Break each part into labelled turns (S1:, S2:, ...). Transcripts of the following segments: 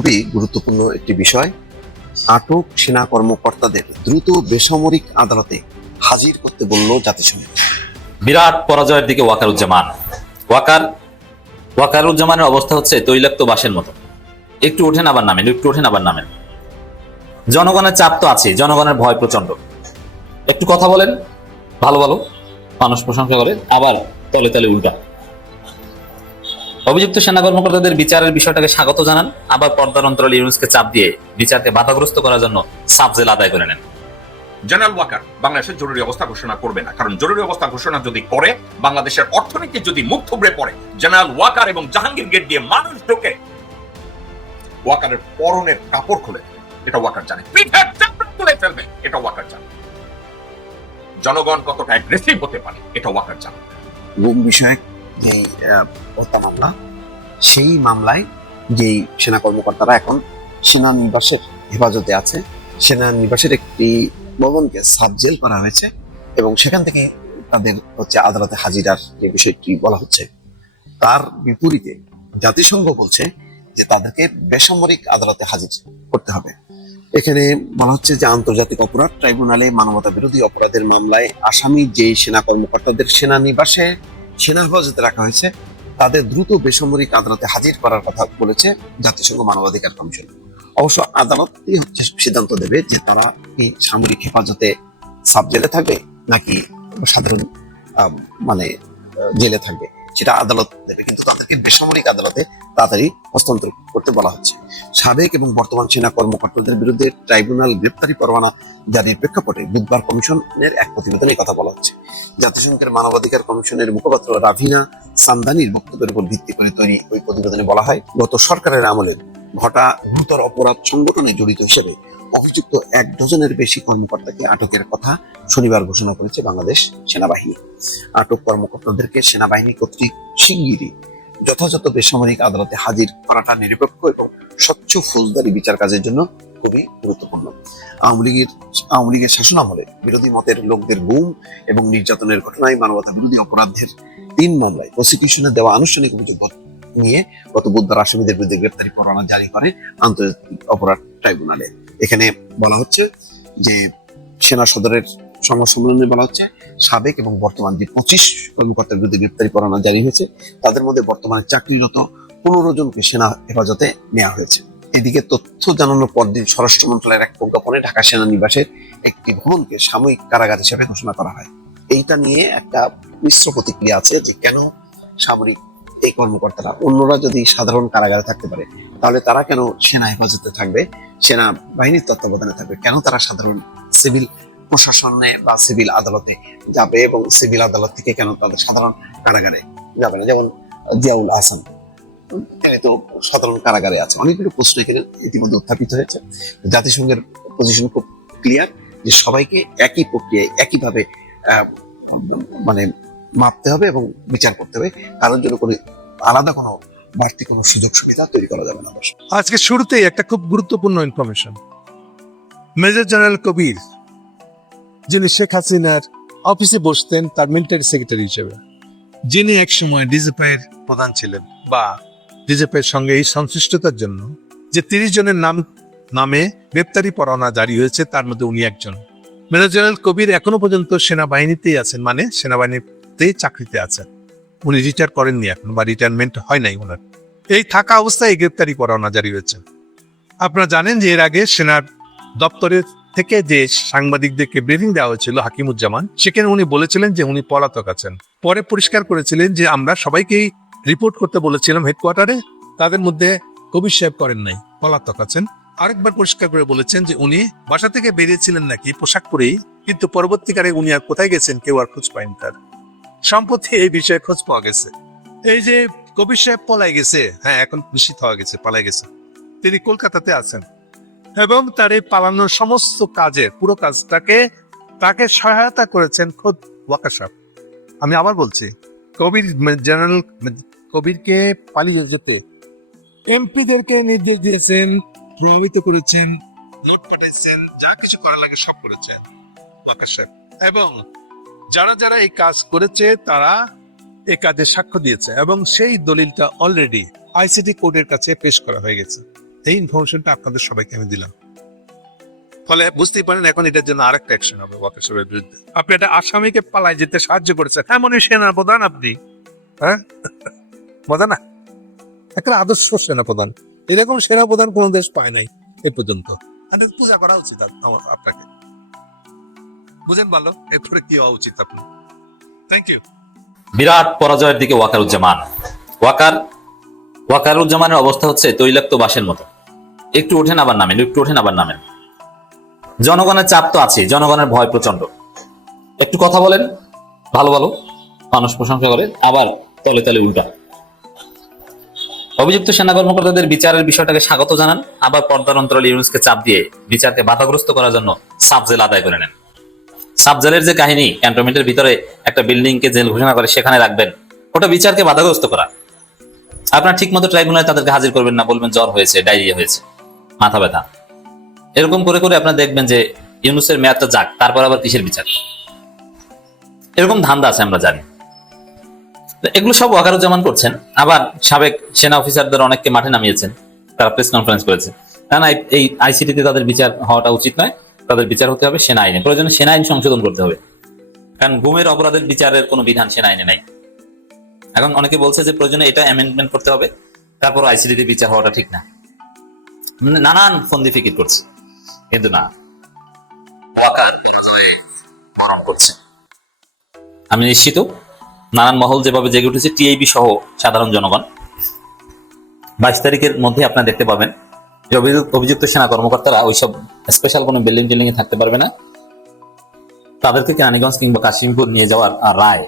S1: খুবই গুরুত্বপূর্ণ একটি বিষয়। আটক সেনা কর্মকর্তাদের দ্রুত বেসামরিক আদালতে হাজির করতে বলল জাতিসংঘ।
S2: বিরাট পরাজয়ের দিকে ওয়াকারুজ্জামান। ওয়াকার ওয়াকারুজ্জামানের অবস্থা হচ্ছে তৈলাক্ত বাসের মতো। একটু ওঠেন আবার নামেন, একটু ওঠেন আবার নামেন। জনগণের চাপ তো আছে জনগণের ভয় প্রচণ্ড একটু কথা বলেন, ভালো ভালো, মানুষ প্রশংসা করে, আবার তলে তলে উল্টা। অভিযুক্ত সেনা কর্মকর্তাদের বিচারের বিষয়টাকে স্বাগত জানান। আবার পর্দার অন্তরাল ইউনুসকে চাপ দিয়ে বিচারকে বাধাগ্রস্ত করার জন্য সাবজেল আদায় করে নেন।
S3: জেনারেল ওয়াকার বাংলাদেশের জরুরি অবস্থা ঘোষণা করবে না। কারণ জরুরি অবস্থা ঘোষণা যদি করে বাংলাদেশের অর্থনীতি যদি মুখ থুবড়ে পড়ে জেনারেল ওয়াকার এবং জাহাঙ্গীর গেট দিয়ে মানুষ ঢোকে ওয়াকারের পরনের কাপড় খুলে এটা ওয়াকার জানে। পিঠের তুলে ফেলবে। এটা ওয়াকার জানে। জনগণ কতটা অ্যাগ্রেসিভ হতে পারে এটা ওয়াকার জানে।
S1: গুম বিষয়ক যে হত্যা মামলা, সেই মামলায় যেই সেনা কর্মকর্তারা এখন সেনা নিবাসের হেফাজতে আছে সেনা নিবাসের একটি ভবনকে সাবজেল করা হয়েছে এবং সেখান থেকে তাদের হচ্ছে আদালতে হাজিরার যে বিষয়টি বলা হচ্ছে, তার বিপরীতে জাতিসংঘ বলছে যে তাদেরকে বেসামরিক আদালতে হাজির করতে হবে। এখানে বলা হচ্ছে যে আন্তর্জাতিক অপরাধ ট্রাইব্যুনালে মানবতা বিরোধী অপরাধের মামলায় আসামি যেই সেনা কর্মকর্তাদের সেনা নিবাসে সেনা হেফাজতে রাখা হয়েছে, তাদের দ্রুত বেসামরিক আদালতে হাজির করার কথা বলেছে জাতিসংঘ মানবাধিকার কমিশন। অবশ্য আদালতই হচ্ছে সিদ্ধান্ত দেবে যে তারা কি সামরিক হেফাজতে সাব জেলে থাকবে নাকি সাধারণ মানে জেলে থাকবে, সেটা আদালত দেবে। কিন্তু তাদেরকে বেসামরিক আদালতে তাড়াতাড়ি হস্তান্তর করতে বলা হচ্ছে। সাবেক এবং বর্তমান সেনা কর্মকর্তাদের বিরুদ্ধে ট্রাইব্যুনাল গ্রেপ্তারি পরোয়ানা জারির প্রেক্ষাপটে বুধবার কমিশনের এক প্রতিবেদনে কথা বলা হচ্ছে। জাতিসংঘের মানবাধিকার কমিশনের মুখপাত্র রাভিনা সামদানির বক্তব্যের উপর ভিত্তি করে তৈরি ওই প্রতিবেদনে বলা হয়, গত সরকারের আমলে ঘটা গুরুতর অপরাধ সংগঠনে জড়িত হিসেবে অভিযুক্ত এক ডজনের বেশি কর্মকর্তাকে আটকের কথা শনিবার ঘোষণা করেছে বাংলাদেশ সেনাবাহিনী। আটক কর্মকর্তাদেরকে সেনাবাহিনী কর্তৃক শিগগিরই যথাযথ বেসামরিক আদালতে হাজির করাটা নিরপেক্ষ এবং স্বচ্ছ ফৌজদারি বিচার কাজের জন্য খুবই গুরুত্বপূর্ণ। আওয়ামী লীগের আওয়ামী লীগের শাসনামলে বিরোধী মতের লোকদের গুম এবং নির্যাতনের ঘটনায় মানবতা বিরোধী অপরাধের তিন মামলায় প্রসিকিউশনে দেওয়া আনুষ্ঠানিক অভিযোগ নিয়ে গত বুধবার আসামিদের বিরুদ্ধে গ্রেপ্তারি পরোয়ানা জারি করে আন্তর্জাতিক অপরাধ ট্রাইব্যুনালে। এখানে বলা হচ্ছে যে সেনা সদরের সংবাদ সম্মেলনে বলা হচ্ছে, সাবেক এবং বর্তমান যে পঁচিশ কর্মকর্তার বিরুদ্ধে গ্রেপ্তারি পরোয়ানা জারি হয়েছে, তাদের মধ্যে বর্তমানে চাকরিরত পনেরো জনকে সেনা হেফাজতে নেওয়া হয়েছে। এদিকে তথ্য জানানোর পরদিন স্বরাষ্ট্র মন্ত্রণালয়ের এক প্রজ্ঞাপনে ঢাকা সেনানিবাসের একটি ভবনকে সাময়িক কারাগার হিসেবে ঘোষণা করা হয়। এইটা নিয়ে একটা মিশ্র প্রতিক্রিয়া আছে যে কেন সামরিক এই কর্মকর্তারা, অন্যরা যদি সাধারণ কারাগারে থাকতে পারে, তাহলে তারা কেন সেনা হেফাজতে থাকবে, সেনা বাহিনীর তত্ত্বাবধানে থাকবে? কেন তারা সাধারণ সিভিল প্রশাসনে বা সিভিল আদালতে যাবে এবং সিভিল আদালত থেকে কেন তাদের সাধারণ কারাগারে যাবে না? যেমন জিয়াউল আহসান। সাধারণ কারাগারে আছে। অনেকগুলো প্রশ্ন এখানে ইতিমধ্যে উত্থাপিত হয়েছে। জাতিসংঘের পজিশন খুব ক্লিয়ার যে সবাইকে একই প্রক্রিয়ায় একইভাবে মানে মাপতে হবে এবং বিচার করতে হবে। কারোর জন্য কোনো আলাদা কোনো বাড়তি কোনো সুযোগ সুবিধা তৈরি করা যাবে না।
S4: আজকে শুরুতেই একটা খুব গুরুত্বপূর্ণ ইনফরমেশন মেজর জেনারেল কবির যিনি শেখ হাসিনার অফিসে বসতেন, তার মিলিটারি সেক্রেটারি হিসেবে, যিনি একসময় ডিজিপাইয়ের প্রধান ছিলেন বা ডিজিপাইয়ের সঙ্গে এই সংশ্লিষ্টতার জন্য যে তিরিশ জনের নাম, নামে গ্রেপ্তারি পরোয়ানা জারি হয়েছে, তার মধ্যে উনি একজন। মেজর জেনারেল কবির এখনও পর্যন্ত সেনাবাহিনীতেই আছেন মানে সেনাবাহিনীতেই চাকরিতে আছেন। উনি রিটায়ার করেননি এখন, বা রিটায়ারমেন্ট হয় নাই ওনার। এই থাকা অবস্থায় গ্রেপ্তারি পরোয়ানা জারি হয়েছে। আপনারা জানেন যে এর আগে সেনার দপ্তরের থেকে যে সাংবাদিকদেরকে ব্রিফিং দেওয়া হয়েছিল, হাকিমুজ্জামান, সেখানে উনি বলেছিলেন যে উনি পলাতক আছেন। পরে পরিষ্কার করেছিলেন যে আমরা সবাইকেই রিপোর্ট করতে বলেছিলাম হেডকোয়ার্টারে তাদের মধ্যে কবির সাহেব করেন নাই, পলাতক আছেন। আরেকবার পরিষ্কার করে বলেছেন যে উনি বাসা থেকে বেরিয়েছিলেন নাকি পোশাক পরেই, কিন্তু পরবর্তীকালে উনি আর কোথায় গেছেন কেউ আর খোঁজ পায়নি তার। সম্প্রতি এই বিষয়ে খোঁজ পাওয়া গেছে। এই যে কবির সাহেব পলাই গেছে হ্যাঁ এখন নিশ্চিত হওয়া গেছে পালাই গেছে। তিনি কলকাতাতে আছেন। এবং তার এই পালানোর সমস্ত কাজের পুরো কাজটাকে তাকে সহায়তা করেছেন খোদ ওয়াকা সাহেব আমি আবার বলছি কবির জেনারেল কবিরকে পালিয়ে যেতে। এমপিদেরকে নির্দেশ দিয়েছেন, প্রভাবিত করেছেন, নোট পাঠিয়েছেন যা কিছু করা লাগে সব করেছেন এবং যারা যারা এই কাজ করেছে, তারা এ কাজে সাক্ষ্য দিয়েছে এবং সেই দলিলটা অলরেডি আইসিটি কোর্টের কাছে পেশ করা হয়ে গেছে। এই ইনফরমেশনটা আপনাদের সবাইকে আমি দিলাম। ফলে বুঝতেই পারেন এখন এটার জন্য আরেকটা অ্যাকশন হবে ওয়াকার সাহেবের বিরুদ্ধে। আপনি একটা আসামিকে পালায় যেতে সাহায্য করেছেন। এমনই সেনা প্রধান আপনি। হ্যাঁ? মজা না? একটা আদর্শ সেনা প্রধান এরকম সেনা প্রধান কোন দেশ পায় নাই এ পর্যন্ত। পূজা করা উচিত আমার আপনাকে। বুঝেন ভালো? এরপরে কি হওয়া উচিত আপনার? থ্যাংক ইউ
S2: বিরাট পরাজয়ের দিকে ওয়াকারুজ্জামান। ওয়াকার ওয়াকারুজ্জামানের অবস্থা হচ্ছে তৈলাক্ত বাসের মতো। একটু ওঠেন আবার নামেন একটু ওঠেন আবার নামেন। জনগণের চাপ তো আছে জনগণের ভয় প্রচণ্ড একটু কথা বলেন, ভালো ভালো, মানুষ প্রশংসা করে, আবার তলে তলে উল্টা। অভিযুক্ত সেনা কর্মকর্তাদের বিচারের বিষয়টাকে স্বাগত জানান, আবার পর্দার অন্তরাল ইউনুসকে চাপ দিয়ে বিচারকে বাধাগ্রস্ত করার জন্য সাবজেল আদায় করে নেন। সাবজেলের যে কাহিনী, ক্যান্টনমেন্টের ভিতরে একটা বিল্ডিং কে জেল ঘোষণা করে, সেখানে রাখবেন, ওটা বিচারকে বাধাগ্রস্ত করা। আপনার ঠিক মতো ট্রাইব্যুনালে তাদেরকে হাজির করবেন না, বলবেন জ্বর হয়েছে, ডায়রিয়া হয়েছে, মাথা ব্যথা। এরকম করে করে আপনার দেখবেন যে ইউনুসের মেয়াদটা যাক, তারপর আবার কিসের বিচার? এরকম ধান্দা আছে আমরা জানি। এগুলো সব ওয়াকারুজ্জামান করছেন। আবার সাবেক সেনা অফিসারদের অনেককে মাঠে নামিয়েছেন, তারা প্রেস কনফারেন্স করেছে। না না এই- আইসিটিতে তাদের বিচার হওয়াটা উচিত নয়, তাদের বিচার হতে হবে সেনা আইনে। প্রয়োজনে সেনা আইন সংশোধন করতে হবে। কারণ গুমের অপরাধের বিচারের কোনো বিধান সেনা আইনে নাই। এখন অনেকে বলছে যে প্রয়োজনে এটা অ্যামেন্ডমেন্ট করতে হবে তারপর আইসিডিতে বিচার হওয়াটা ঠিক না। মানে নানান ফন্দি ফিকির করছে। কিন্তু না। আমি নিশ্চিত নানান মহল যেভাবে জেগে উঠেছে টিআইবি সহ সাধারণ জনগণ। বাইশ তারিখের মধ্যে আপনারা দেখতে পাবেন যে অভিযুক্ত সেনা কর্মকর্তারা ওইসব স্পেশাল কোনো বিল্ডিং টিল্ডিং এ থাকতে পারবে না। তাদেরকে কেরানীগঞ্জ কিংবা কাশিমপুর নিয়ে যাওয়ার রায়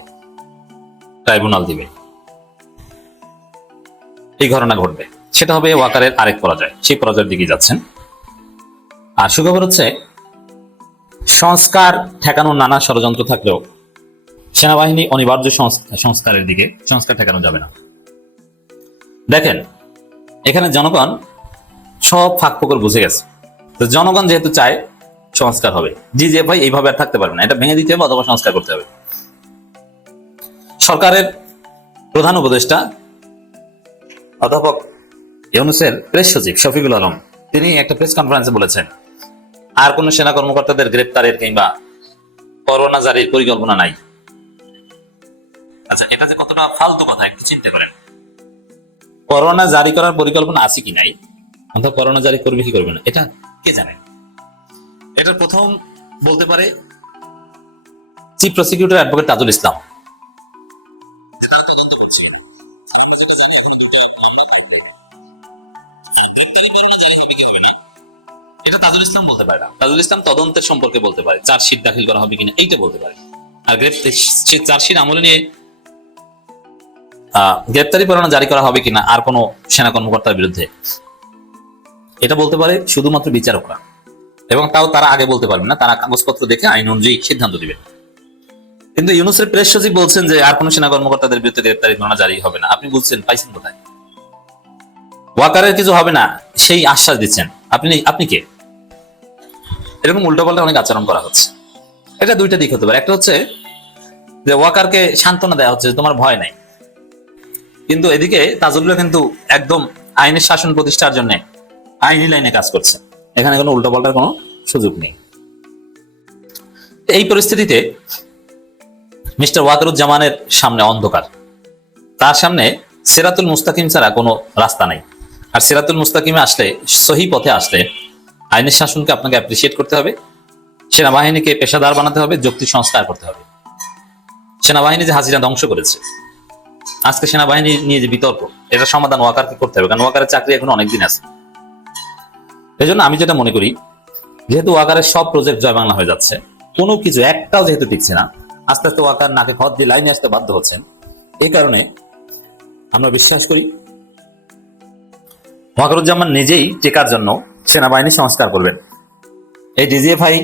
S2: ট্রাইব্যুনাল দিবে। এই ঘটনা ঘটবে। সেটা হবে ওয়াকারের আরেক পরাজয়। সেই পরাজয়ের দিকে যাচ্ছেন। আর সুখবর হচ্ছে, সংস্কার ঠেকানোর নানা ষড়যন্ত্র থাকলেও সেনাবাহিনী অনিবার্য সংস- সংস্কারের দিকে সংস্কার ঠেকানো যাবে না। দেখেন, এখানে জনগণ সব ফাঁক ফোকর বুঝে গেছে। জনগণ যেহেতু চায় সংস্কার হবে জি যে ভাই এইভাবে আর থাকতে পারবে না। এটা ভেঙে দিতে হবে অথবা সংস্কার করতে হবে। সরকারের প্রধান উপদেষ্টা অধ্যাপক ইউনুসের প্রেস সচিব শফিকুল আলম, তিনি একটা প্রেস কনফারেন্সে বলেছেন আর কোন সেনা কর্মকর্তাদের গ্রেপ্তারের কিংবা করোনা জারির পরিকল্পনা নাই। আচ্ছা এটা যে কতটা ফালতু কথা, একটু চিন্তা করেন। করোনা জারি করার পরিকল্পনা আছে কি নাই? অথবা করোনা জারি করবে কি করবে না? এটা কে জানে? এটা প্রথম বলতে পারে chief prosecutor advocate Tajul Islam. এটা তাজুল ইসলাম বলতে পারে না। তাজুল ইসলাম তদন্তের সম্পর্কে বলতে পারে, চার্জশিট দাখিল করা হবে কিনা, এইটা বলতে পারে। আর চার্জশিট আমলে নিয়ে গ্রেপ্তারি পরোয়ানা জারি করা হবে কিনা, আর কোনো সেনা কর্মকর্তার বিরুদ্ধে। এটা বলতে পারে শুধুমাত্র বিচারকরা। এবং তাও তারা আগে বলতে পারবে না, তারা কাগজপত্র দেখে আইন অনুযায়ী সিদ্ধান্ত দিবে। কিন্তু ইউনুসের প্রেস সচিব বলছেন যে আর কোনো সেনা কর্মকর্তাদের বিরুদ্ধে গ্রেপ্তারি পরোয়ানা জারি হবে না। আপনি বলছেন, পাইছেন কোথায়? ওয়াকারের কিছু হবে না, সেই আশ্বাস দিচ্ছেন। আপনি আপনি কে? এরকম উল্টোপাল্টা অনেক আচরণ করা হচ্ছে। এটা দুইটা দিক হতে পারে। একটা হচ্ছে যে ওয়াকারকে সান্ত্বনা দেওয়া হচ্ছে তোমার ভয় নাই। কিন্তু এদিকে তাজুল্লাহ কিন্তু একদম আইনের শাসন প্রতিষ্ঠার জন্য আইনি লাইনে কাজ করছে। এখানে কোনো উল্টোপাল্টার কোনো সুযোগ নেই। এই পরিস্থিতিতে মিস্টার ওয়াকারুজ্জামানের সামনে অন্ধকার। তার সামনে সেরাতুল মুস্তাকিম ছাড়া কোনো রাস্তা নাই। আর সেরাতুল মুস্তাকিমে আসলে, সহি পথে আসলে আইনের শাসনকে আপনাকে অ্যাপ্রিসিয়েট করতে হবে। সেনাবাহিনীকে পেশাদার বানাতে হবে যুক্তি সংস্কার করতে হবে। সেনাবাহিনী যে হাজিরা ধ্বংস করেছে, আজকে সেনাবাহিনী নিয়ে যে বিতর্ক, এটা সমাধান ওয়াকারকে করতে হবে, কারণ ওয়াকারের চাকরি এখন অনেকদিন আছে। এই জন্য আমি যেটা মনে করি, যেহেতু ওয়াকারের সব প্রজেক্ট জয় বাংলা হয়ে যাচ্ছে, কোনো কিছু, একটাও যেহেতু টিকছে না, আস্তে আস্তে ওয়াকার নাকে খত দিয়ে লাইনে আসতে বাধ্য হচ্ছেন। এই কারণে আমরা বিশ্বাস করি, ওয়াকারুজ্জামান নিজেই টেকার জন্য সেনাবাহিনী সংস্কার করবেন। এই ডিজিএফআই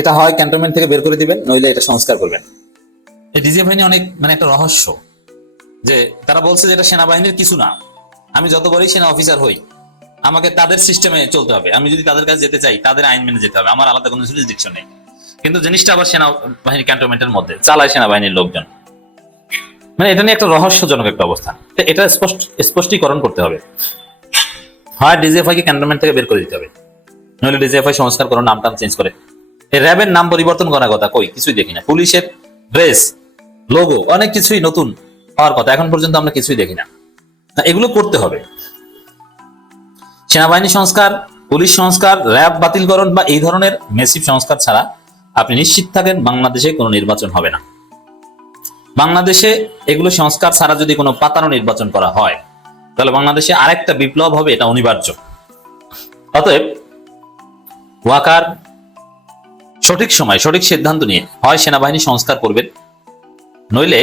S2: এটা হয় ক্যান্টনমেন্ট থেকে বের করে দিবেন, নইলে এটা সংস্কার করবেন। এই ডিজিএফআই নিয়ে অনেক মানে একটা রহস্য, যে তারা বলছে যে এটা সেনাবাহিনীর কিছু না। আমি যতবারই সেনা অফিসার হই, আমাকে তাদের সিস্টেমে চলতে হবে। আমি যদি তাদের কাছে যেতে চাই, তাদের আইন মেনে যেতে হবে। আমার আলাদা কোনো জুরিসডিকশন নেই। কিন্তু জিনিসটা আবার সেনাবাহিনী ক্যান্টনমেন্টের মধ্যে, চালায় সেনাবাহিনীর লোকজন। মানে এটা নিয়ে একটা রহস্যজনক একটা অবস্থান তো এটা স্পষ্ট, স্পষ্টীকরণ করতে হবে। হয় ডিজিএফআই কে ক্যান্টনমেন্ট থেকে বের করে দিতে হবে। নইলে ডিজিএফআই সংস্কার করো নাম টাম চেঞ্জ করে র্যাবের নাম পরিবর্তন করার কথা কই? কিছুই দেখি না। পুলিশের ড্রেস লোগো অনেক কিছুই নতুন হওয়ার কথা। এখন পর্যন্ত আমরা কিছুই দেখি না। এগুলো করতে হবে। সেনাবাহিনী সংস্কার, পুলিশ সংস্কার র্যাব বাতিলকরণ বা এই ধরনের মেসিভ সংস্কার ছাড়া আপনি নিশ্চিত থাকেন বাংলাদেশে কোনো নির্বাচন হবে না। বাংলাদেশে এগুলো সংস্কার ছাড়া যদি কোনো পাতানো নির্বাচন করা হয় তাহলে বাংলাদেশে আরেকটা বিপ্লব হবে, এটা অনিবার্য। অতএব, ওয়াকার সঠিক সময়, সঠিক সিদ্ধান্ত নিয়ে হয় সেনাবাহিনী সংস্কার করবেন, নইলে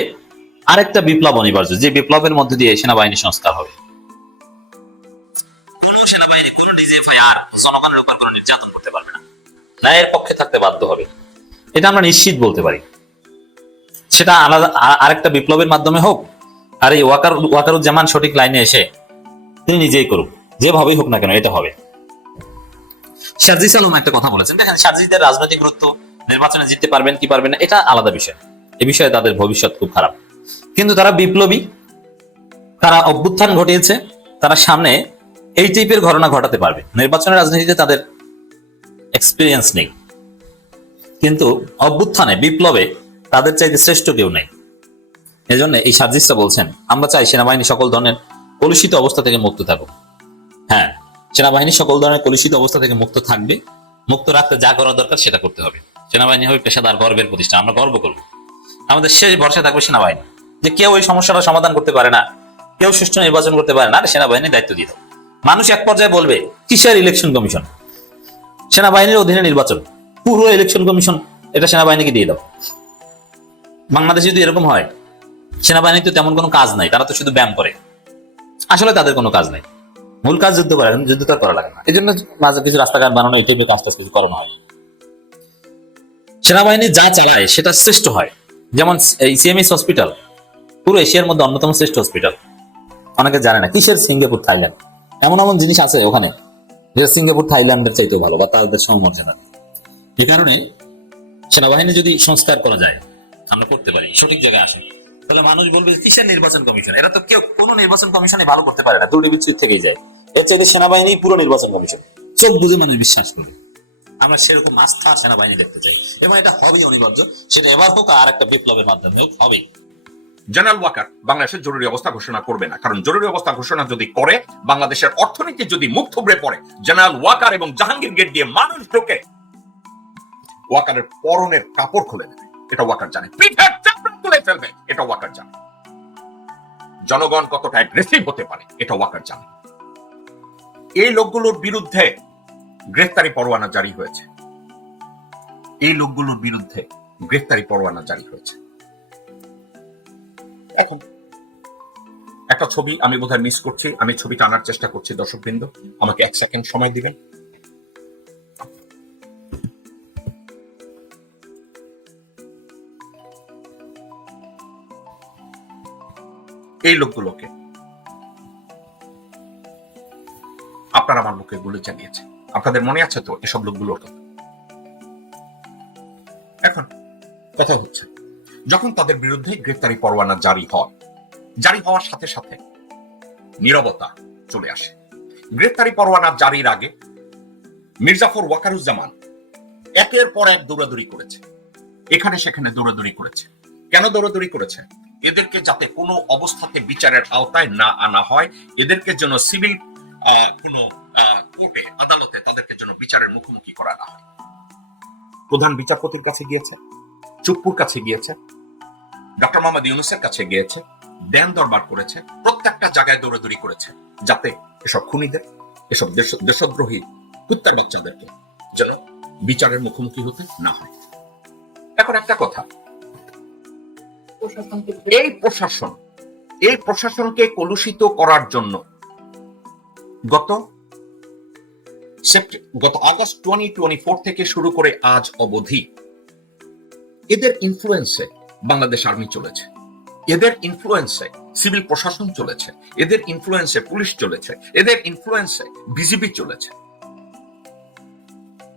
S2: আরেকটা বিপ্লব অনিবার্য, যে বিপ্লবের মধ্যে দিয়ে সেনাবাহিনী সংস্কার হবে। এটা আমরা নিশ্চিত বলতে পারি। সেটা আলাদা আরেকটা বিপ্লবের মাধ্যমে হোক আর এই ওয়াকার ওয়াকারুজ্জামান সঠিক লাইনে এসে তিনি নিজেই করুক। যেভাবেই হোক না কেন, এটা হবে। শারজিস আলম একটা কথা বলেছেন। দেখেন শারজিদের রাজনৈতিক গুরুত্ব, নির্বাচনে জিততে পারবেন কি পারবেন না, এটা আলাদা বিষয়। এ বিষয়ে তাদের ভবিষ্যৎ খুব খারাপ। কিন্তু তারা বিপ্লবী, তারা অভ্যুত্থান ঘটিয়েছে, তারা সামনে এই টাইপের ঘটনা ঘটাতে পারবে। নির্বাচনের রাজনীতিতে তাদের এক্সপিরিয়েন্স নেই। কিন্তু অভ্যুত্থানে, বিপ্লবে তাদের চাইতে শ্রেষ্ঠ কেউ নেই। এজন্য এই সার্জিসটা বলছেন, আমরা চাই সেনাবাহিনী সকল ধরনের কলুষিত অবস্থা থেকে মুক্ত থাকুক। হ্যাঁ সেনাবাহিনী সকল ধরনের কলুষিত অবস্থা থেকে মুক্ত থাকবে। মুক্ত রাখতে যা করা দরকার সেটা করতে হবে। সেনাবাহিনী হবে পেশাদার, গর্বের প্রতিষ্ঠান, আমরা গর্ব করব। আমাদের শেষ ভরসা থাকবে সেনাবাহিনী। যে কেউ এই সমস্যাটা সমাধান করতে পারে না, কেউ সুষ্ঠু নির্বাচন করতে পারে না সেনাবাহিনী দায়িত্ব দিয়ে দাও। মানুষ এক পর্যায়ে বলবে, কিসের ইলেকশন কমিশন সেনাবাহিনীর অধীনে নির্বাচন। পুরো ইলেকশন কমিশন এটা সেনাবাহিনীকে দিয়ে দাও। বাংলাদেশে যদি এরকম হয় সেনাবাহিনী তো তেমন কোনো কাজ নাই, তারা তো শুধু ব্যায়াম করে। আসলে তাদের কোনো কাজ নাই। মূল কাজ যুদ্ধ করা যুদ্ধ তো করা লাগে না। এই জন্য মাঝে কিছু রাস্তাঘাট বানানো, এই টাইপের কাজ টাজ কিছু করানো হবে সেনাবাহিনী যা চালায়, সেটা শ্রেষ্ঠ হয়। যেমন এই সিএমএস হসপিটাল পুরো এশিয়ার মধ্যে অন্যতম শ্রেষ্ঠ হসপিটাল অনেকে জানে না, কিসের সিঙ্গাপুর, থাইল্যান্ড? এমন এমন জিনিস আছে ওখানে যেটা সিঙ্গাপুর, থাইল্যান্ডের চাইতেও ভালো, বা তাদের সমমর্যাদা। এই কারণে সেনাবাহিনী যদি সংস্কার করা যায়, আমরা করতে পারি, সঠিক জায়গায় আসুন। তাহলে মানুষ বলবে কিসের নির্বাচন কমিশন? এরা তো কেউ কোনো নির্বাচন কমিশনে ভালো করতে পারে না দুটি বিচ্ছুত থেকেই যায়। এর চাইতে সেনাবাহিনী পুরো নির্বাচন কমিশন। চোখ বুঝে মানুষ বিশ্বাস করবে আমরা সেরকম আস্থা সেনাবাহিনী দেখতে চাই। এবং এটা হবেই অনিবার্য সেটা এবার হোক আর একটা বিপ্লবের মাধ্যমে হোক হবেই।
S3: জেনারেল ওয়াকার বাংলাদেশের জরুরি অবস্থা ঘোষণা করবে না। কারণ জরুরি অবস্থা ঘোষণা যদি করে বাংলাদেশের অর্থনীতি যদি মুখ থুবড়ে পড়ে জেনারেল ওয়াকার এবং জাহাঙ্গীর গেট দিয়ে মানুষ ঢোকে ওয়াকারের পরনের কাপড় খুলে দেবে এটা ওয়াকার জানে। পিঠের তুলে ফেলবে, এটা ওয়াকার জানে। জনগণ কতটা অ্যাগ্রেসিভ হতে পারে, এটা ওয়াকার জানে। এই লোকগুলোর বিরুদ্ধে গ্রেফতারি পরোয়ানা জারি হয়েছে। এই লোকগুলোর বিরুদ্ধে গ্রেফতারি পরোয়ানা জারি হয়েছে। এখন একটা ছবি আমি বোধহয় মিস করছি, আমি ছবিটা আনার চেষ্টা করছি, দর্শকবৃন্দ, আমাকে এক সেকেন্ড সময় দিবেন। এই লোকগুলোকে। আপনারা আমার মুখে গুলি চালিয়েছে আপনাদের মনে আছে তো এসব লোকগুলোর কথা? এখন কথা হচ্ছে, যখন তাদের বিরুদ্ধে গ্রেফতারি পরোয়ানা জারি হয়, জারি হওয়ার সাথে সাথে নীরবতা চলে আসে। গ্রেফতারি পরোয়ানা জারির আগে মির্জাফর ওয়াকারুজ্জামান একের পর এক দৌড়াদৌড়ি করেছে। এখানে সেখানে দৌড়াদৌড়ি করেছে। কেন দৌড়াদৌড়ি করেছে? এদেরকে যাতে কোনো অবস্থাতে বিচারের আওতায় না আনা হয়, এদেরকে যেন সিভিল কোনো কোর্টে, আদালতে তাদেরকে যেন বিচারের মুখোমুখি করা না হয়। প্রধান বিচারপতির কাছে গিয়েছে, চুপ্পুর কাছে গিয়েছে ডক্টর মোহাম্মদ ইউনুসের কাছে গিয়েছে দেন দরবার করেছে, প্রত্যেকটা জায়গায় দৌড়াদৌড়ি করেছে, যাতে এসব খুনিদের, এসব দেশদ্রোহী কুত্তার বাচ্চাদেরকে যেন বিচারের মুখোমুখি হতে না হয়। এখন একটা কথা এই প্রশাসন, এই প্রশাসনকে কলুষিত করার জন্য গত গত আগস্ট টোয়েন্টি টোয়েন্টি ফোর থেকে শুরু করে আজ অবধি এদের ইনফ্লুয়েন্সে বাংলাদেশ আর্মি চলেছে। এদের ইনফ্লুয়েন্সে সিভিল প্রশাসন চলেছে। এদের ইনফ্লুয়েন্সে পুলিশ চলেছে। এদের ইনফ্লুয়েন্সে বিজিবি চলেছে।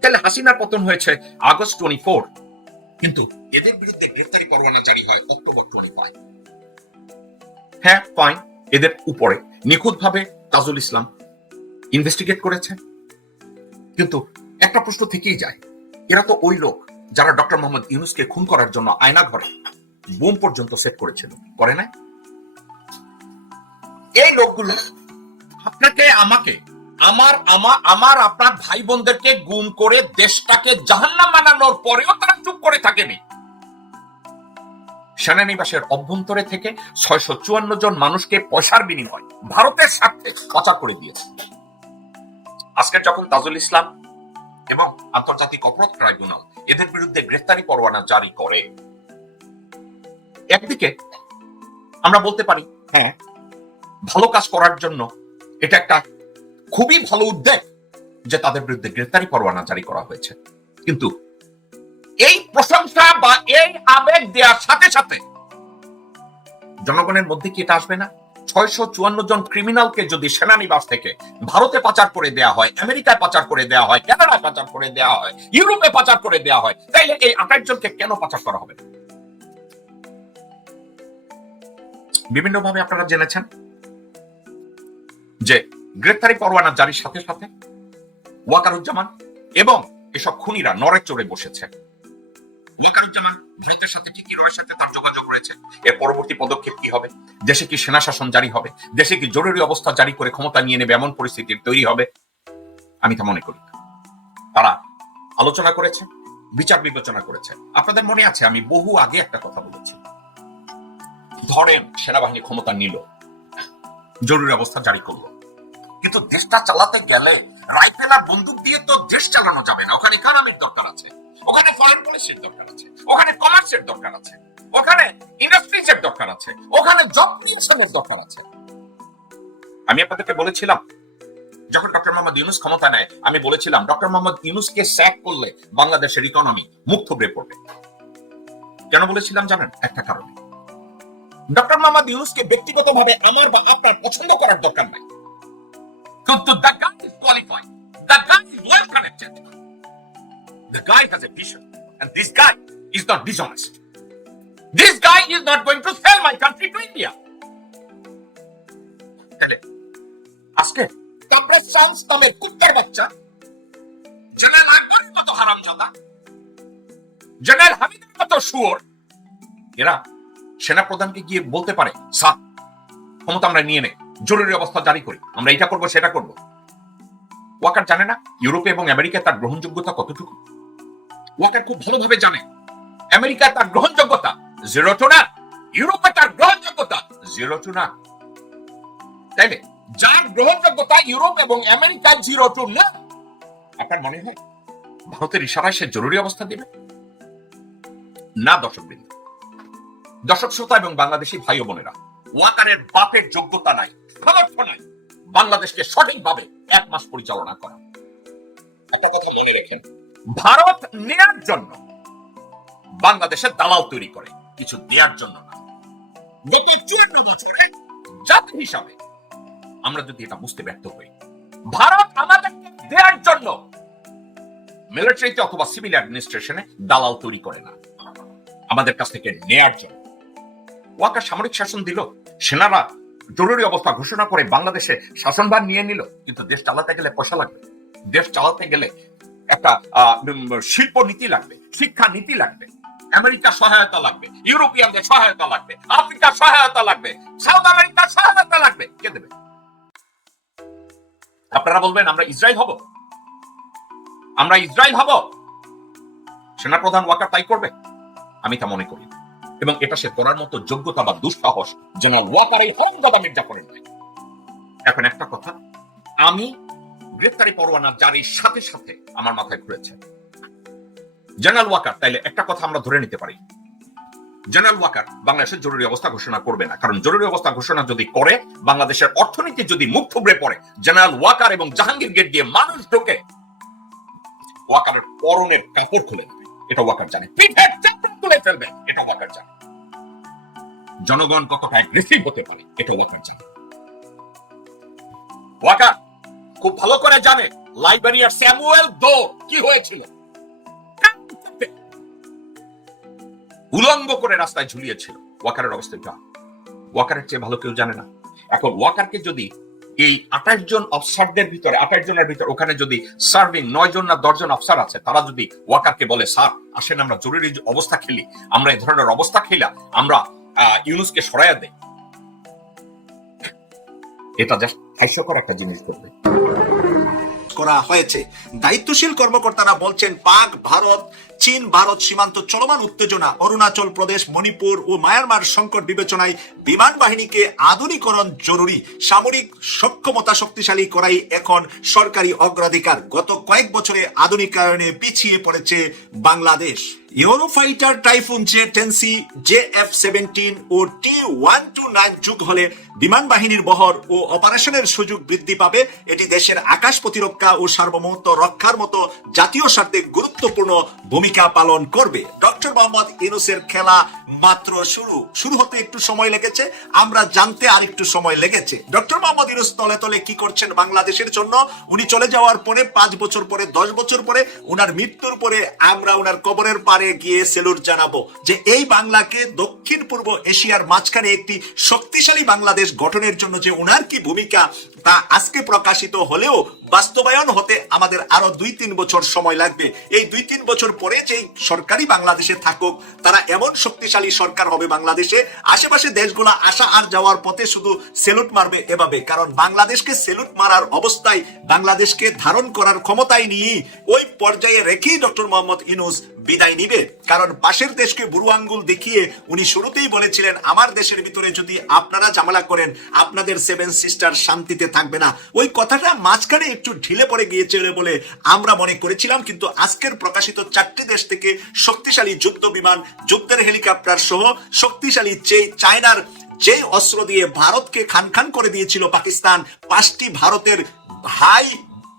S3: তাহলে হাসিনার পতন হয়েছে আগস্ট টোয়েন্টি ফোর কিন্তু এদের বিরুদ্ধে গ্রেফতারি পরোয়ানা জারি হয় অক্টোবর টোয়েন্টি ফাইভ হ্যাঁ ফাইন এদের উপরে। নিখুঁতভাবে তাজুল ইসলাম ইনভেস্টিগেট করেছে। কিন্তু একটা প্রশ্ন থেকেই যায়, এরা তো ওই লোক যারা ডক্টর মোহাম্মদ ইউনুসকে খুন করার জন্য আয়না ঘরে বোম পর্যন্ত সেট করেছিল। করে না এই লোকগুলো আপনাকে, আমাকে আমার আমার আমার আপনার ভাই বোনদেরকে গুম করে দেশটাকে জাহান্নাম বানানোর পরেও তারা চুপ করে থাকেনি। সেনানিবাসের অভ্যন্তরে থেকে ছয়শো চুয়ান্ন জন মানুষকে পয়সার বিনিময় ভারতের স্বার্থে পাচার করে দিয়েছে। আজকে যখন তাজুল ইসলাম এবং আন্তর্জাতিক অপরাধ ট্রাইব্যুনাল এদের বিরুদ্ধে গ্রেফতারি পরোয়ানা জারি করে, একদিকে আমরা বলতে পারি হ্যাঁ ভালো কাজ করার জন্য এটা একটা খুবই ভালো উদ্যোগ যে তাদের বিরুদ্ধে গ্রেফতারি পরোয়ানা জারি করা হয়েছে। কিন্তু এই প্রশংসা বা এই আবেগ দেওয়ার সাথে সাথে জনগণের মধ্যে কি এটা আসবে না? ছয়শো চুয়ান্ন জন ক্রিমিনালকে যদি সেনানিবাস থেকে ভারতে পাচার করে দেওয়া হয়, আমেরিকায় পাচার করে দেওয়া হয়, কানাডায় পাচার করে দেওয়া হয়, ইউরোপে পাচার করে দেওয়া হয়, তাইলে এই আঠাশ জনকে কেন পাচার করা হবে? বিভিন্নভাবে আপনারা জেনেছেন যে গ্রেফতারি পরোয়ানা জারির সাথে সাথে ওয়াকারুজ্জামান এবং এসব খুনিরা নড়ে চড়ে বসেছে। ওয়াকারুজ্জামান ভারতের সাথে রয়ের সাথে তার যোগাযোগ রয়েছে। এর পরবর্তী পদক্ষেপ কি হবে? দেশে কি সেনা শাসন জারি হবে? দেশে কি জরুরি অবস্থা জারি করে ক্ষমতা নিয়ে নেবে, এমন পরিস্থিতির তৈরি হবে? আমি তা মনে করি তারা আলোচনা করেছে, বিচার বিবেচনা করেছে। আপনাদের মনে আছে, আমি বহু আগে একটা কথা বলেছি। ধরেন, সেনাবাহিনী ক্ষমতা নিল। জরুরি অবস্থা জারি করল। কিন্তু দেশটা চালাতে গেলে রাইফেল আর বন্দুক দিয়ে তো দেশ চালানো যাবে না। ওখানে ইকোনমির দরকার আছে। ওখানে ফরেন পলিসির দরকার আছে। ওখানে কমার্সের দরকার আছে। ওখানে ইন্ডাস্ট্রিজের দরকার আছে। ওখানে জব ক্রিয়েশনের দরকার আছে। আমি আপনাদেরকে বলেছিলাম, যখন ডক্টর মোহাম্মদ ইউনুস ক্ষমতা নেয়, আমি বলেছিলাম ডক্টর মোহাম্মদ ইউনুসকে স্যাক করলে বাংলাদেশের ইকোনমি মুখ থুবড়ে পড়বে। কেন বলেছিলাম জানেন? একটা কারণে। ডক্টর মোহাম্মদ ইউনুসকে ব্যক্তিগতভাবে আমার বা আপনার পছন্দ করার দরকার নাই। কিন্তু the guy is qualified the guy is well connected the guy has a vision and this guy is not dishonest. This guy is not going to sell my country to India. তাহলে আজকে তারপরে chance নামের কুত্তার বাচ্চা। General আকবরের মতো হারামজাদা general হামিদের মতো শুয়োর। এরা সেনা প্রধানকে গিয়ে বলতে পারে, স্যার, ক্ষমতা আমরা নিয়ে নেই। জরুরি অবস্থা জারি করি। আমরা এটা করব, সেটা করব। ওয়াকার জানে না, ইউরোপে এবং আমেরিকায় তার গ্রহণযোগ্যতা কতটুকু? ওয়াকার খুব ভালোভাবে জানে। আমেরিকায় তার গ্রহণযোগ্যতা জিরো টু না ইউরোপে তার গ্রহণযোগ্যতা জিরো টু না তাইলে, যার গ্রহণযোগ্যতা ইউরোপ এবং আমেরিকা জিরো টু না আপনার মনে হয় ভারতের ইশারায় সে জরুরি অবস্থা দিবে? না দর্শক বৃন্দ দর্শক শ্রোতা এবং বাংলাদেশি ভাই বোনেরা ওয়াকারের বাপের যোগ্যতা নাই, সামর্থ্য নাই। বাংলাদেশকে সঠিকভাবে এক মাস পরিচালনা করা। একটা কথা মনে রেখেন ভারত নেয়ার জন্য বাংলাদেশের দালাল তৈরি করে, কিছু দেওয়ার জন্য না। গত চুয়ান্ন বছরে জাতি হিসাবে আমরা যদি এটা বুঝতে ব্যর্থ হই, ভারত আমাদেরকে দেওয়ার জন্য মিলিটারিতে অথবা সিভিল অ্যাডমিনিস্ট্রেশনে দালাল তৈরি করে না। আমাদের কাছ থেকে নেয়ার জন্য। ওয়াকা সামরিক শাসন দিল সেনারা জরুরি অবস্থা ঘোষণা করে বাংলাদেশে শাসনভার নিয়ে নিল। কিন্তু দেশ চালাতে গেলে পয়সা লাগবে। দেশ চালাতে গেলে একটা শিল্প নীতি লাগবে, শিক্ষা নীতি লাগবে। আমেরিকার সহায়তা লাগবে, ইউরোপিয়ানদের সহায়তা লাগবে আফ্রিকার সহায়তা লাগবে, সাউথ আমেরিকার সহায়তা লাগবে। কে দেবে? আপনারা বলবেন, আমরা ইসরায়েল হব? আমরা ইসরায়েল হব? সেনাপ্রধান ওয়াকার তাই করবে? আমি তা মনে করি। এবং এটা সে করার মতো যোগ্যতা বা দুঃসাহস জেনারেল ওয়াকার এই হোম মির্জাফরের নাই। এখন একটা কথা, আমি গ্রেফতারি পরোয়ানা জারির সাথে সাথে আমার মাথায় ঘুরেছে। জেনারেল ওয়াকার, তাইলে একটা কথা আমরা ধরে নিতে পারি। জেনারেল ওয়াকার বাংলাদেশের জরুরি অবস্থা ঘোষণা করবে না, কারণ জরুরি অবস্থা ঘোষণা যদি করে, বাংলাদেশের অর্থনীতি যদি মুখ থুবড়ে পড়ে, জেনারেল ওয়াকার এবং জাহাঙ্গীর গেট দিয়ে মানুষ ঢোকে, ওয়াকারের পরনের কাপড় খুলে দেবে। এটা ওয়াকার জানে। পিঠের তুলে ফেলবে, এটা ওয়াকার জানে জনগণ কতটা অ্যাগ্রেসিভ হতে পারে, এটা ওয়াকার জানে ওয়াকার, খুব ভালো করে জানে, লাইব্রেরিয়ার স্যামুয়েল দো কি হয়েছিল। উলঙ্গ করে রাস্তায় ঝুলিয়েছিল। ওয়াকারের অবস্থা ওয়াকারের চেয়ে ভালো কেউ জানে না। এখন ওয়াকারকে যদি এই আঠাশ জন অফিসারদের ভিতরে আঠাশ জনের ভিতরে ওখানে যদি সার্ভিং নয় জন না দশ জন অফিসার আছে, তারা যদি ওয়াকারকে বলে, স্যার, আসেন আমরা জরুরি অবস্থা খেলি, আমরা এই ধরনের অবস্থা খেলা, আমরা ইউনুসকে সরাইয়া দেই। এটা জাস্ট হাস্যকর একটা জিনিস করবে
S5: করা হয়েছে। দায়িত্বশীল কর্মকর্তারা বলছেন, পাক, ভারত, চীন, ভারত সীমান্ত চলমান উত্তেজনা, অরুণাচল প্রদেশ, মণিপুর ও মায়ানমার সংকট বিবেচনায় বিমান বাহিনীকে আধুনিকরণ জরুরি, সামরিক সক্ষমতা শক্তিশালী করাই এখন সরকারি অগ্রাধিকার। গত কয়েক বছরে আধুনিকায়নে পিছিয়ে পড়েছে Bangladesh. Eurofighter Typhoon J ten C J F seventeen ও টি ওয়ান টু নাইন যুগ হলে বিমান বাহিনীর বহর ও অপারেশনের সুযোগ বৃদ্ধি পাবে। এটি দেশের আকাশ প্রতিরক্ষা ও সার্বভৌমত্ব রক্ষার মতো জাতীয় স্বার্থে গুরুত্বপূর্ণ ভূমিকা পালন করবে। ডক্টর মোহাম্মদ ইউনুসের খেলা মাত্র শুরু। শুরু হতে একটু সময় লেগেছে, আমরা জানতে আর একটু সময় লেগেছে। ডক্টর মোহাম্মদ ইউনুস তলে তলে কি করছেন বাংলাদেশের জন্য? উনি চলে যাওয়ার পরে পাঁচ বছর পরে, দশ বছর পরে, উনার মৃত্যুর পরে আমরা উনার কবরের পারে গিয়ে সেলুট জানাব যে এই বাংলাকে দক্ষিণ পূর্ব এশিয়ার মাঝখানে একটি শক্তিশালী বাংলাদেশ গঠনের জন্য যে ওনার কি ভূমিকা তা আজকে প্রকাশিত হলেও বাস্তবায়ন হতে আমাদের আরও দুই তিন বছর সময় লাগবে। এই দুই তিন বছর পরে যেই সরকারি বাংলাদেশে থাকুক, তারা এমন শক্তিশালী সরকার হবে বাংলাদেশে, আশেপাশে দেশগুলো আসা আর যাওয়ার পথে শুধু সেলুট মারবে এভাবে। কারণ বাংলাদেশকে সেলুট মারার অবস্থায় বাংলাদেশকে ধারণ করার ক্ষমতায় নিয়ে ওই পর্যায়ে রেখেই ডক্টর মোহাম্মদ ইনুস বিদায় নিবে। কারণ পাশের দেশকে বুড়ো আঙ্গুল দেখিয়ে উনি শুরুতেই বলেছিলেন, আমার দেশের ভিতরে যদি আপনারা ঝামেলা করেন, আপনাদের সেভেন সিস্টার শান্তিতে থাকবে না। ওই কথাটা মাঝখানে একটু ঢিলে পড়ে গিয়েছিল বলে আমরা মনে করেছিলাম, কিন্তু আজকের প্রকাশিত চারটি দেশ থেকে শক্তিশালী যুদ্ধ বিমান, যুদ্ধের হেলিকপ্টার সহ শক্তিশালী চায়নার যে অস্ত্র দিয়ে ভারতকে খান খান করে দিয়েছিল পাকিস্তান। পাঁচটি ভারতের হাই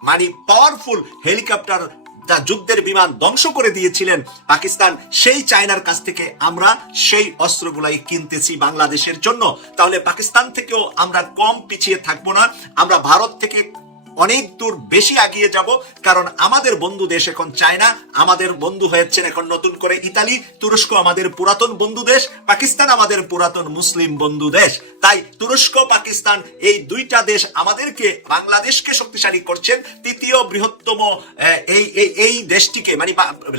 S5: মানে পাওয়ারফুল হেলিকপ্টার যা যুদ্ধের বিমান ধ্বংস করে দিয়েছিলেন পাকিস্তান। সেই চায়নার কাছ থেকে আমরা সেই অস্ত্রগুলাই কিনতেছি বাংলাদেশের জন্য। তাহলে পাকিস্তান থেকেও আমরা কম পিছিয়ে থাকব না। আমরা ভারত থেকে অনেক দূর বেশি এগিয়ে যাব, কারণ আমাদের বন্ধু দেশ এখন চায়না, আমাদের বন্ধু হয়েছেন এখন নতুন করে ইতালি, তুরস্ক আমাদের পুরাতন বন্ধু দেশ, পাকিস্তান আমাদের পুরাতন মুসলিম বন্ধু দেশ। তাই তুরস্ক, পাকিস্তান এই দুইটা দেশ আমাদেরকে, বাংলাদেশকে শক্তিশালী করছেন। তৃতীয় বৃহত্তম এই এই দেশটিকে মানে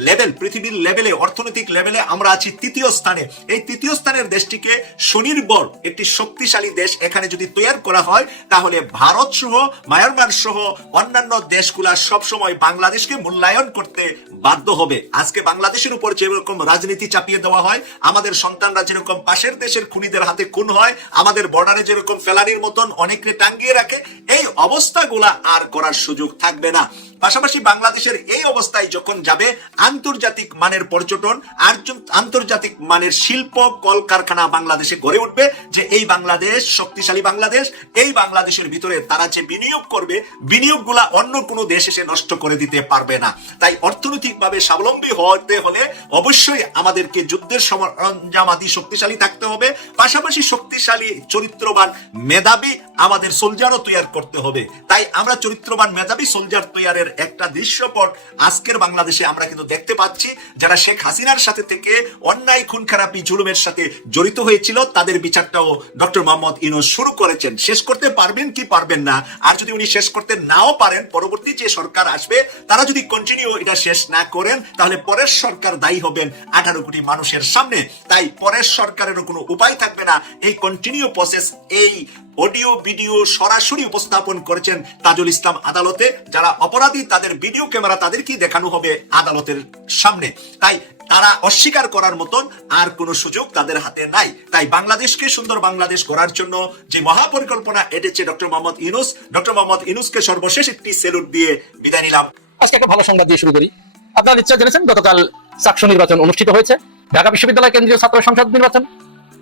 S5: লেভেল, পৃথিবীর লেভেলে, অর্থনৈতিক লেভেলে আমরা আছি তৃতীয় স্থানে। এই তৃতীয় স্থানের দেশটিকে স্বনির্ভর একটি শক্তিশালী দেশ এখানে যদি তৈরি করা হয়, তাহলে ভারত সহ মায়ানমার সহ অন্যান্য দেশগুলা সবসময় বাংলাদেশকে মূল্যায়ন করতে বাধ্য হবে। আজকে বাংলাদেশের উপর যেরকম রাজনীতি চাপিয়ে দেওয়া হয়, আমাদের সন্তানরা যেরকম পাশের দেশের খুনিদের হাতে খুন হয়, আমাদের বর্ডারে যেরকম ফেলানির মতন অনেককে টাঙ্গিয়ে রাখে, এই অবস্থাগুলা আর করার সুযোগ থাকবে না। পাশাপাশি বাংলাদেশের এই অবস্থায় যখন যাবে, আন্তর্জাতিক মানের পর্যটন আর আন্তর্জাতিক মানের শিল্প, কলকারখানা বাংলাদেশে গড়ে উঠবে যে এই বাংলাদেশ, শক্তিশালী বাংলাদেশ, এই বাংলাদেশের ভিতরে তারা যে বিনিয়োগ করবে, বিনিয়োগগুলা অন্য কোনো দেশ এসে নষ্ট করে দিতে পারবে না। তাই অর্থনৈতিকভাবে স্বাবলম্বী হতে হলে অবশ্যই আমাদেরকে যুদ্ধের সরঞ্জামাদি শক্তিশালী থাকতে হবে। পাশাপাশি শক্তিশালী, চরিত্রবান মেধাবী আমাদের সোলজারও তৈরি করতে হবে। তাই আমরা চরিত্রবান, মেধাবী সোলজার তৈয়ারের একটা দৃশ্যপট আজকের বাংলাদেশে আমরা কিন্তু দেখতে পাচ্ছি, যারা শেখ হাসিনার সাথে থেকে অন্যায় খুন খারাপি জুলুমের সাথে জড়িত হয়েছিল, তাদের বিচারটাও ডক্টর মোহাম্মদ ইনোস শুরু করেছেন। শেষ করতে পারবেন কি পারবেন না? আর যদি উনি শেষ করতে নাও পারেন, পরবর্তী যে সরকার আসবে, তারা যদি কন্টিনিউ এটা শেষ না করেন, তাহলে পরের সরকার দায়ী হবেন আঠারো কোটি মানুষের সামনে। তাই পরের সরকারেরও কোনো উপায় থাকবে না। এই কন্টিনিউ প্রসেস এই অডিও, ভিডিও সরাসরি উপস্থাপন করেছেন তাজুল ইসলাম আদালতে। যারা অপরাধী, তাদের ভিডিও ক্যামেরা তাদেরকেই দেখানো হবে আদালতের সামনে। তাই তারা অস্বীকার করার মতন আর কোনো সুযোগ তাদের হাতে নাই। তাই বাংলাদেশকে সুন্দর বাংলাদেশ করার জন্য যে মহাপরিকল্পনা এটেছে ডক্টর মোহাম্মদ ইনুস ডক্টর মোহাম্মদ ইনুসকে সর্বশেষ একটি সেলুট দিয়ে বিদায় নিলাম।
S6: আজকে একটা ভালো সংবাদ দিয়ে শুরু করি। আপনারা নিশ্চয় জেনেছেন, গতকাল চাকসু নির্বাচন অনুষ্ঠিত হয়েছে। ঢাকা বিশ্ববিদ্যালয় কেন্দ্রীয় ছাত্র সংসদ নির্বাচন।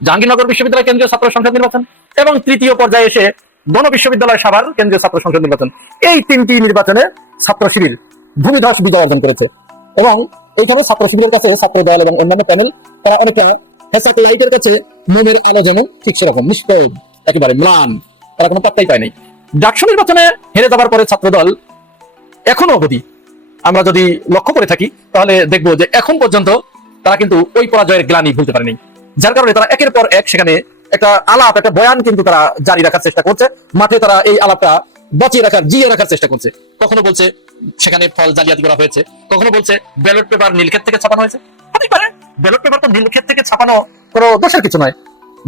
S6: জাহাঙ্গীরনগর বিশ্ববিদ্যালয় কেন্দ্রীয় ছাত্র সংসদ নির্বাচন এবং তৃতীয় পর্যায়ে এসে গণ বিশ্ববিদ্যালয় সাভার কেন্দ্রীয় ছাত্র সংসদ নির্বাচন। এই তিনটি নির্বাচনে ছাত্র শিবির ভূমিধস বিজয় অর্জন করেছে এবং এইখানে ছাত্র শিবিরের কাছে ছাত্র দল এবং অন্যান্য প্যানেল, তারা অনেকটা হেসাক লাইটের কাছে মোমের আলো যেমন ঠিক সেরকম, নিষ্প্রয়োগ, একেবারে ম্লান, তারা কোনো পাত্তাই পায় নাই। ডাকসু নির্বাচনে হেরে যাবার পরে ছাত্রদল এখনও অবধি, আমরা যদি লক্ষ্য করে থাকি, তাহলে দেখব যে এখন পর্যন্ত তারা কিন্তু ওই পরাজয়ের গ্লানি ভুলতে পারেনি। যার কারণে তারা একের পর এক সেখানে একটা আলাপ, একটা বয়ান কিন্তু তারা জারি রাখার চেষ্টা করছে। মাঠে তারা এই আলাপটা বাঁচিয়ে রাখার, জিয়ে রাখার চেষ্টা করছে। কখনো বলছে সেখানে ফল জালিয়াতি করা হয়েছে, কখনো বলছে ব্যালট পেপার নীলক্ষেত থেকে ছাপানো হয়েছে। হতেই পারে, ব্যালট পেপার তো নীলক্ষেত থেকে ছাপানো কোনো দোষের কিছু নয়।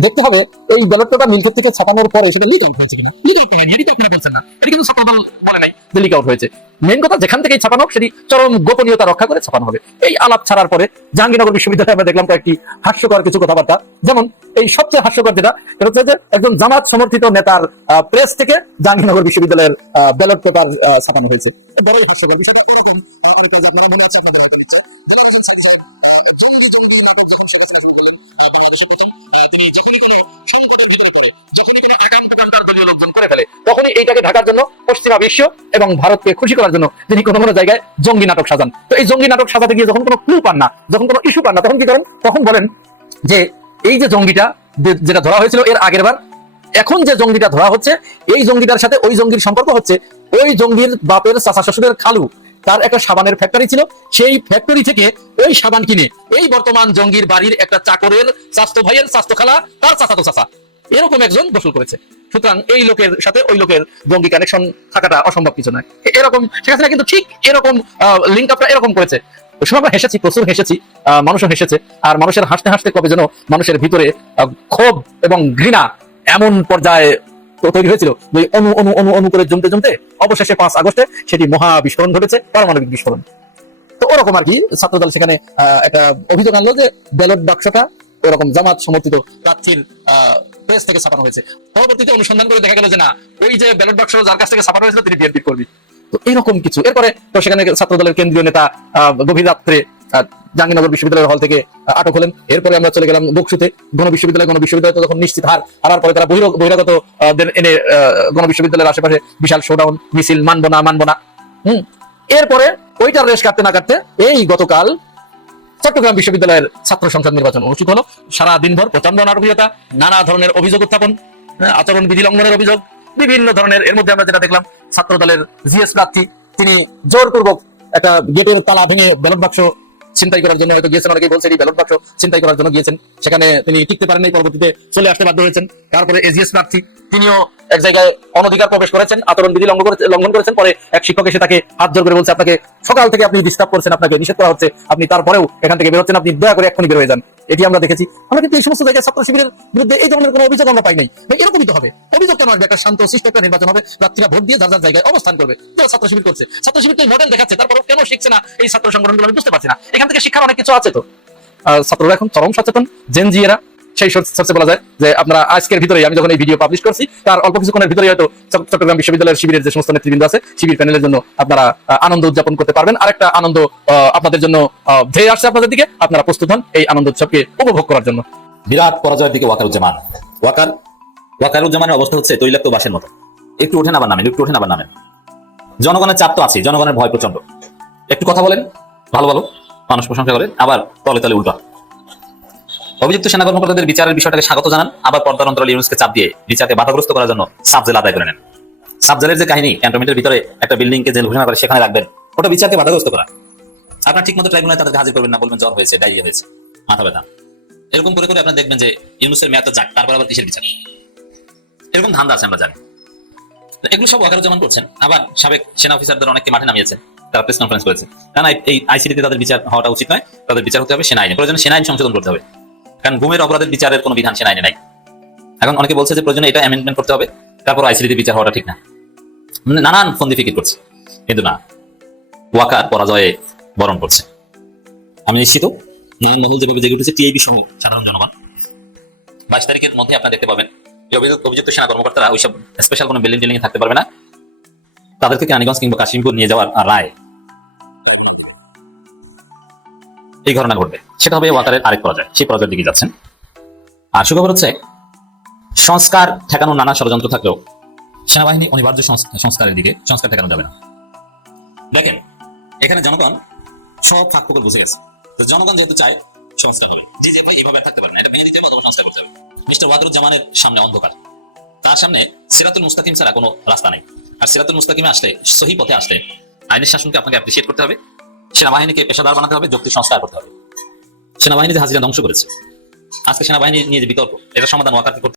S6: দেখতে হবে এই ব্যালট পেপার নীলক্ষেত থেকে ছাপানোর পরে সেটা লিক আউট হয়েছে কিনা? লিক আউট হয়নি এটি আপনারা বলছেন না। এটি কিন্তু ছাত্রদল বলে নাই যে লিক আউট হয়েছে। মেন কথা যেখান থেকেই ছাপানো সেটি চরম গোপনীয়তা রক্ষা করে ছাপানো হবে। এই আলাপ ছাড়ার পরে জাহাঙ্গীরনগর বিশ্ববিদ্যালয়ে আমরা দেখলাম কয়েকটি হাস্যকর কিছু কথাবার্তা। যেমন এই সবচেয়ে হাস্যকর যেটা এটা হচ্ছে যে একজন জামাত সমর্থিত নেতার প্রেস থেকে জাহাঙ্গীরনগর বিশ্ববিদ্যালয়ের ব্যালট পেপার ছাপানো হয়েছে। বড়ই হাস্যকর বিষয়টা ওরকম আহ, অনেকে আপনারা মনে আছে আপনাদের হয়তো যে, জঙ্গি জঙ্গি নাটক যখন শেখ তিনি যখনই কোনো সংকটের ভিতরে পড়ে, যখনই কোনো আগাম তার দলীয় লোকজন করে ফেলে, তখনই এইটাকে ঢাকার জন্য পশ্চিমা বিশ্ব এবং ভারতকে খুশি করার জন্য তিনি কোনো কোনো জায়গায় জঙ্গি নাটক সাজান। তো এই জঙ্গি নাটক সাজাতে গিয়ে যখন কোনো ক্লু পান না, যখন কোনো ইস্যু পান না, তখন কি করেন? তখন বলেন যে এই যে জঙ্গিটা যেটা ধরা হয়েছিল এর আগের বার, এখন যে জঙ্গিটা ধরা হচ্ছে, এই জঙ্গিটার সাথে ওই জঙ্গির সম্পর্ক হচ্ছে, ওই জঙ্গির বাপের চাচা শ্বশুরের খালু। তার একটা সাবানের ফ্যাক্টরি ছিল। সেই ফ্যাক্টরি থেকে ওই সাবান কিনে এই বর্তমান জঙ্গির বাড়ির একটা চাকরের স্বাস্থ্য ভাইয়ের স্বাস্থ্য খালা তার চাচাতো চাচা। এরকম একজন গোসল করেছে। সুতরাং এই লোকের সাথে ওই লোকের জঙ্গি কানেকশন থাকাটা অসম্ভব কিছু নয়। এরকম শেখ হাসিনা কিন্তু ঠিক এরকম লিঙ্ক আপটা এরকম করেছে। আমরা হেসেছি, প্রচুর হেসেছি মানুষও হেসেছে। আর মানুষের হাসতে হাসতে কবে যেন মানুষের ভিতরে ক্ষোভ এবং ঘৃণা এমন পর্যায়ে তৈরি হয়েছিল। যে অনু অনু অনু অনু করে জমতে জমতে অবশেষে পাঁচ আগস্টে সেটি মহা বিস্ফোরণ ঘটেছে, পারমাণবিক বিস্ফোরণ। তো ওরকম আর কি ছাত্রদল সেখানে একটা অভিযোগ আনলো যে ব্যালট বাক্সটা ওরকম জামাত সমর্থিত প্রার্থীর প্রেস থেকে ছাপানো হয়েছে। পরবর্তীতে অনুসন্ধান করে দেখা গেল যে না, ওই যে ব্যালট বাক্স যার কাছ থেকে ছাপানো হয়েছিল, তিনি বিএনপি করবি তো এরকম কিছু। এরপরে তো সেখানে ছাত্রদলের কেন্দ্রীয় নেতা গভীর রাত্রে জাহাঙ্গীরনগর বিশ্ববিদ্যালয়ের হল থেকে আটক হলেন। এরপরে আমরা চলে গেলাম বকসুতে গণ বিশ্ববিদ্যালয় গণ বিশ্ববিদ্যালয় তখন নিশ্চিত হার। হারার পরে তারা বহির- বহিরাগত এনে গণ বিশ্ববিদ্যালয়ের আশেপাশে বিশাল শোডাউন মিছিল মানবো না মানবো না। হম। এরপরে ওইটার রেশ কাটতে না কাটতে এই গতকাল চট্টগ্রাম বিশ্ববিদ্যালয়ের ছাত্র সংসদ নির্বাচন অনুষ্ঠিত হলো। সারা দিনভর প্রচণ্ড নাটকীয়তা নানা ধরনের অভিযোগ উত্থাপন হ্যাঁ, আচরণ বিধি লঙ্ঘনের অভিযোগ বিভিন্ন ধরনের এর মধ্যে আমরা যেটা দেখলাম ছাত্র দলের জিএস প্রার্থী তিনি জোরপূর্বক একটা গেটের তালা ভেঙে ব্যালট বাক্স ছিনতাই করার জন্য হয়তো গিয়েছেন, অনেকেই বলছেন এই ব্যালট বাক্স ছিনতাই করার জন্য গিয়েছেন। সেখানে তিনি টিকতে পারেন পরবর্তীতে চলে আসতে বাধ্য হয়েছেন। তারপরে এজিএস প্রার্থী, তিনিও এক জায়গায় অনধিকার প্রবেশ করেছেন, আচরণ বিধি লঙ্ঘন করে- লঙ্ঘন করেছেন, পরে এক শিক্ষক এসে তাকে হাত জোর করে বলছে, আপনাকে সকাল থেকে আপনি ডিস্টার্ব করছেন, আপনাকে নিষেধ করা হচ্ছে, আপনি তারপরেও এখান থেকে বেরোচ্ছেন, আপনি দয়া করে এক্ষুনি বের হয়ে যান। এটি আমরা দেখেছি। আমরা কিন্তু এই সমস্ত জায়গায় ছাত্র শিবিরের বিরুদ্ধে এই ধরনের কোনো অভিযোগ আমরা পাই নাই। এরকমই তো হবে। অভিযোগ কেন আসবে? একটা শান্ত, শিষ্ট একটা নির্বাচন হবে প্রার্থীরা ভোট দিয়ে যার যার জায়গায় অবস্থান করবে। তো ছাত্র শিবির করছে, ছাত্র শিবির তো মডেল দেখাচ্ছে তারপর কেন শিখছে না এই ছাত্র সংগঠনগুলো আমি বুঝতে পারছি না। এখান থেকে শিক্ষার অনেক কিছু আছে তো। ছাত্ররা এখন চরম সচেতন জেন জিয়েরা সেই সবচেয়ে বলা যায় যে আপনারা আজকের ভিতরে আমি যখন এই ভিডিও পাবলিশ করছি, তার অল্প কিছুক্ষণের ভিতরে হয়তো চট্টগ্রাম বিশ্ববিদ্যালয়ের শিবিরের যে সমস্ত নেতৃবৃন্দ আছে, শিবির প্যানেলের জন্য আপনারা আনন্দ উদযাপন করতে পারবেন। আরেকটা আনন্দ আপনাদের জন্য ধেয়ে আসছে আপনাদের দিকে। আপনারা প্রস্তুত হন এই আনন্দ উৎসবকে উপভোগ করার জন্য।
S2: বিরাট পরাজয়ের দিকে ওয়াকারুজ্জামান ওয়াকার ওয়াকারুজ্জামানের অবস্থা হচ্ছে তৈলাক্ত বাসের মতো। একটু ওঠেন আবার নামেন একটু ওঠেন আবার নামেন জনগণের চাপ তো আছে জনগণের ভয় প্রচণ্ড একটু কথা বলেন, ভালো ভালো, মানুষ প্রশংসা করেন, আবার তলে তলে উল্টা। অভিযুক্ত সেনা কর্মকর্তাদের বিচারের বিষয়টাকে স্বাগত জানান। আবার পর্দার অন্তরাল ইউনুসকে চাপ দিয়ে বিচারকে বাধাগ্রস্ত করার জন্য সাবজেল আদায় করে নেন। সাবজেলের যে কাহিনী ক্যান্টনমেন্টের ভিতরে একটা বিল্ডিং কে জেল ঘোষণা করে সেখানে রাখবেন, ওটা বিচারকে বাধাগ্রস্ত করা। আপনার ঠিক মতো ট্রাইব্যুনালে তাদেরকে হাজির করবেন না, বলবেন জ্বর হয়েছে, ডায়রিয়া হয়েছে, মাথা ব্যথা। এরকম করে করে আপনারা দেখবেন যে ইউনুসের মেয়াদটা যাক, তারপর আবার কিসের বিচার? এরকম ধান্দা আছে আমরা জানি। এগুলো সব ওয়াকারুজ্জামান করছেন, আবার সাবেক সেনা অফিসারদের অনেককে মাঠে নামিয়েছেন, তারা প্রেস কনফারেন্স করেছে। কারণ এই- আইসিটিতে তাদের বিচার হওয়াটা উচিত নয়, তাদের বিচার হতে হবে সেনা আইনে, প্রয়োজনে সেনা আইন সংশোধন করতে হবে। কারণ ঘুমের অপরাধের বিচারের কোনো বিধান সেনা আইনে নাই। এখন অনেকে বলছে যে প্রয়োজনে এটা অ্যামেন্ডমেন্ট করতে হবে তারপর আইসিটিতে বিচার হওয়াটা ঠিক না। মানে নানান ফন্দি ফিকির করছে। কিন্তু না, ওয়াকার পরাজয়ে বরণ করছে। আমি নিশ্চিত, নানান মহল যেভাবে জেগে উঠেছে, টিআইবি সহ সাধারণ জনগণ। বাইশ তারিখের মধ্যে আপনারা দেখতে পাবেন অভিযুক্ত সেনা কর্মকর্তারা ওইসব স্পেশাল কোনো বিল্ডিং টিল্ডিং থাকতে পারবে না। তাদেরকে কেরানীগঞ্জ কিংবা কাশিমপুর নিয়ে যাওয়ার রায় এই ঘটনা ঘটবে। সেটা হবে ওয়াকারের আরেক পরাজয়। সেই পরাজয়ের দিকে যাচ্ছেন। আর সুখবর হচ্ছে, সংস্কার ঠেকানোর নানা ষড়যন্ত্র থাকলেও সেনাবাহিনী অনিবার্য সংস্কারের দিকে সংস্কার ঠেকানো যাবে না। দেখেন, এখানে জনগণ সব ফাঁক ফোকর বুঝে গেছে। তো জনগণ যেহেতু চায়, সংস্কার হবে। যে যে ভাই এভাবে থাকতে পারে এটা দিতে প্রথম সংস্কার করতে হবে। মিস্টার ওয়াকারুজ্জামানের সামনে অন্ধকার। তার সামনে সিরাতুল মুস্তাকিম ছাড়া কোনো রাস্তা নাই। আর সিরাতুল মুস্তাকিমে আসলে, সহি পথে আসলে, আইনের শাসনকে আপনাকে অ্যাপ্রিসিয়েট করতে হবে। সেনাবাহিনীকে পেশাদার বানাতে হবে, যুক্তি সংস্কার করতে হবে। সেনাবাহিনী যে হাজিরা ধ্বংস করেছে, আজকে সেনাবাহিনী নিয়ে যে বিতর্ক, এটা সমাধান ওয়াকারকে করতে